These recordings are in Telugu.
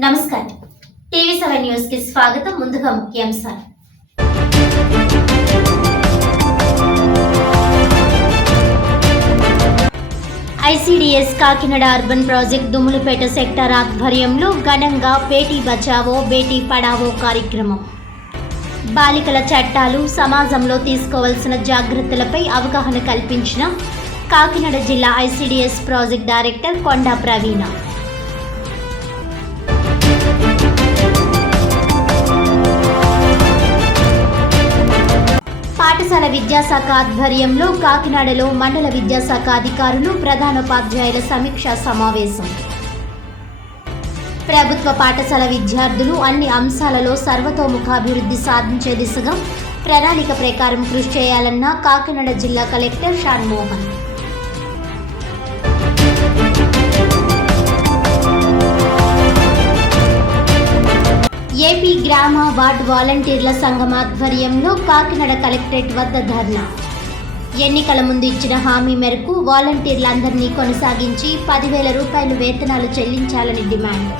నమస్కారం. టీవీ7 న్యూస్ కి స్వాగతం. ముందుగా ముఖ్యాంశాలు. ICDS Kakinada urban project Dummulapeta sector ఆధ్వర్యంలో ఘనంగా బేటీ బచావో బేటీ పడావో కార్యక్రమం. బాలికల చట్టాలు, సమాజంలో తీసుకోవాల్సిన జాగ్రత్తలపై అవగాహన కల్పించిన కాకినాడ జిల్లా ఐసీడీఎస్ ప్రాజెక్ట్ డైరెక్టర్ కొండా ప్రవీణ. పాఠశాల విద్యాశాఖ ఆధ్వర్యంలో కాకినాడలో మండల విద్యాశాఖ అధికారులు, ప్రధానోపాధ్యాయుల సమీక్షా సమావేశం. ప్రభుత్వ పాఠశాల విద్యార్థులు అన్ని అంశాలలో సర్వతోముఖాభివృద్ధి సాధించే దిశగా ప్రణాళిక ప్రకారం కృషి చేయాలన్న కాకినాడ జిల్లా కలెక్టర్ షాన్మోహన్. ఏపీ గ్రామ వార్డ్ వాలంటీర్ల సంఘం ఆధ్వర్యంలో కాకినాడ కలెక్టరేట్ వద్ద ధర్నా. ఎన్నికల ముందు ఇచ్చిన హామీ మేరకు వాలంటీర్లందరినీ కొనసాగించి 10,000 రూపాయలు వేతనాలు చెల్లించాలని డిమాండ్.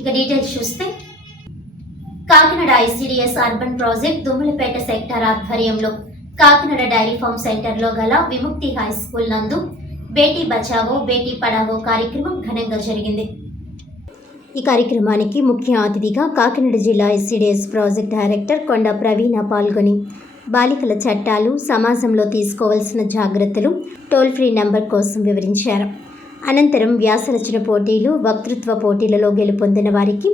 ఇక డీటెయిల్స్ చూస్తే, Kakinada ICDS urban project Dummulapeta sector ఆధ్వర్యంలో కాకినాడ డైరీ ఫార్మ్ సెంటర్లో గల విముక్తి హై స్కూల్ నందు బేటీ బచావో బేటీ పడావో కార్యక్రమం ఘనంగా జరిగింది. ఈ కార్యక్రమానికి ముఖ్య అతిథిగా కాకినాడ జిల్లా ఐసీడీఎస్ ప్రాజెక్ట్ డైరెక్టర్ కొండా ప్రవీణ పాల్గొని బాలికల చట్టాలు, సమాజంలో తీసుకోవాల్సిన జాగ్రత్తలు, టోల్ ఫ్రీ నంబర్ కోసం వివరించారు. అనంతరం వ్యాసరచన పోటీలు, వక్తృత్వ పోటీలలో గెలుపొందిన వారికి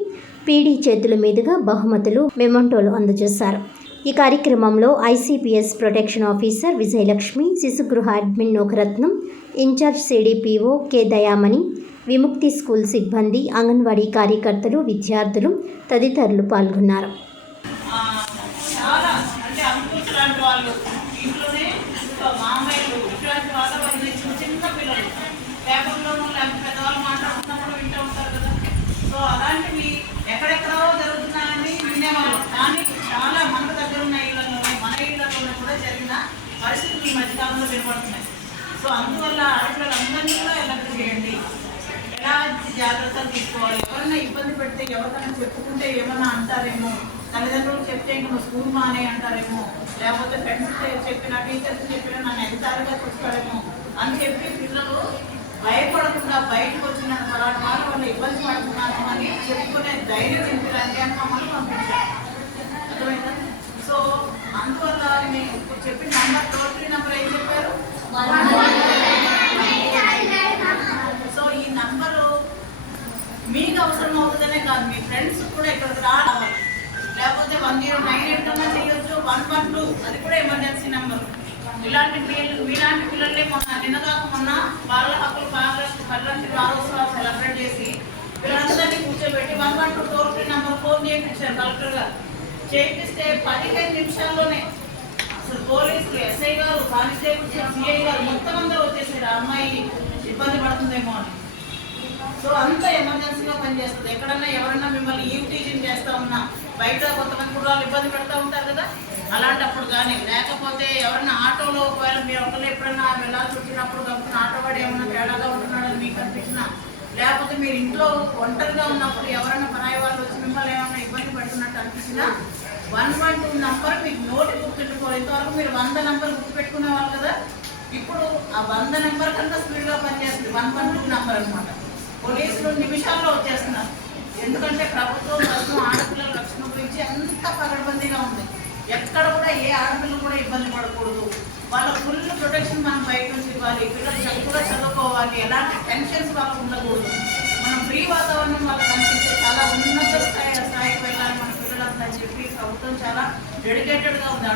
పీడీ చేతుల మీదుగా బహుమతులు, మెమోంటోలు అందజేశారు. ఈ కార్యక్రమంలో ఐసీపీఎస్ ప్రొటెక్షన్ ఆఫీసర్ విజయలక్ష్మి, శిశుగృహ admin Nokaratnam, incharge CDPO K Dayamani, Vimukti school సిబ్బంది, అంగన్వాడీ కార్యకర్తలు, విద్యార్థులు తదితరులు పాల్గొన్నారు. ఎక్కడెక్కడో జరుగుతున్నాయని వినేవాళ్ళు, కానీ చాలా మనకు దగ్గర ఉన్న ఇళ్లలోనే, మన ఇళ్లలోనే కూడా జరిగిన పరిస్థితులు ఈ మధ్యకాలంలో వినపడుతున్నాయి. సో అందువల్ల ఆడపిల్లలందరినీ కూడా ఎలక్ట్ చేయండి, ఎలాంటి జాగ్రత్తలు తీసుకోవాలి, ఎవరైనా ఇబ్బంది పెడితే ఎవరికైనా చెప్పుకుంటే ఏమన్నా అంటారేమో, తల్లిదండ్రులు చెప్తే ఇంక స్కూల్ మానే అంటారేమో, లేకపోతే ఫ్రెండ్స్ చెప్పినా, టీచర్స్ చెప్పినా నన్ను ఎంతగా చూస్తారేమో అని చెప్పి పిల్లలు భయపడకుండా బయటకు వచ్చిన పలానా వాళ్ళు ఇబ్బంది పడుతున్నాను అని చెప్పుకునే ధైర్యం నింపడానికి అని మమ్మల్ని పంపించారు. అర్థమైందా? సో అందువల్ల నేను చెప్పిన నంబర్, టోల్ ఫ్రీ నెంబర్ ఏం చెప్పారు? సో ఈ నంబరు మీకు అవసరం అవుతుందనే కాదు, మీ ఫ్రెండ్స్ కూడా ఇక్కడికి రావాలి. లేకపోతే 109 కన్నా చేయొచ్చు, 112 అది కూడా ఎమర్జెన్సీ నెంబర్. మీలాంటి పిల్లల్ని మొన్న బాల హక్కులు పరిరక్షణ వారోత్సవాలు సెలబ్రేట్ చేసి పిల్లలందరినీ కూర్చోబెట్టి 112 టోల్ ఫ్రీ నెంబర్ ఫోన్ చేయించారు కలెక్టర్ గారు. చేయిస్తే 15 నిమిషాల్లోనే అసలు పోలీసులు, ఎస్ఐ గారు, కానిస్టేబుల్స్, సిఐ గారు మొత్తం అందరూ వచ్చేసారు ఆ అమ్మాయి ఇబ్బంది పడుతుందేమో అని. సో అంత ఎమర్జెన్సీగా పనిచేస్తుంది. ఎక్కడన్నా ఎవరన్నా మిమ్మల్ని ఈవ్ టీచింగ్ చేస్తూ ఉన్నా, బయట కొంతమంది కుర్రాళ్ళు ఇబ్బంది పెడతా ఉంటారు కదా, అలాంటప్పుడు కానీ, లేకపోతే ఎవరైనా ఆటోలో ఒకవేళ మీరు ఒకళ్ళు ఎప్పుడన్నా వెళ్ళాల్సి వచ్చినప్పుడు గమనిన ఆటో వాడు ఏమన్నా తేడాగా ఉంటున్నాడని మీకు అనిపించినా, లేకపోతే మీరు ఇంట్లో ఒంటరిగా ఉన్నప్పుడు ఎవరైనా పరాయి వాళ్ళు వచ్చి మిమ్మల్ని ఏమైనా ఇబ్బంది పెడుతున్నట్టు అనిపించినా 112 నంబర్ మీకు నోటి గుర్తుండిపోయి, ఇంతవరకు మీరు 100 నంబర్ గుర్తుపెట్టుకునే వాళ్ళు కదా, ఇప్పుడు ఆ 100 నెంబర్ కన్నా స్పీడ్గా పనిచేస్తుంది 112 నంబర్ అనమాట. పోలీసులు నిమిషాల్లో వచ్చేస్తున్నారు. ఎందుకంటే ప్రభుత్వం ప్రస్తుతం ఆడపిల్లల రక్షణ గురించి అంత పకడ్బందీగా ఉంది. ఎక్కడ కూడా ఏ ఆడపిల్లలు కూడా ఇబ్బంది పడకూడదు, వాళ్ళ ఫుల్ ప్రొటెక్షన్ మనం బయట నుంచి ఇవ్వాలి, పిల్లలు చక్కగా చదువుకోవాలి, ఎలాంటి టెన్షన్స్ వాళ్ళకు ఉండకూడదు. మనం ఫ్రీ వాతావరణం వాళ్ళకి కనిపిస్తే చాలా ఉన్నత స్థాయికి వెళ్ళాలి మన పిల్లలంతా అని చెప్పి ప్రభుత్వం చాలా డెడికేటెడ్గా ఉంది.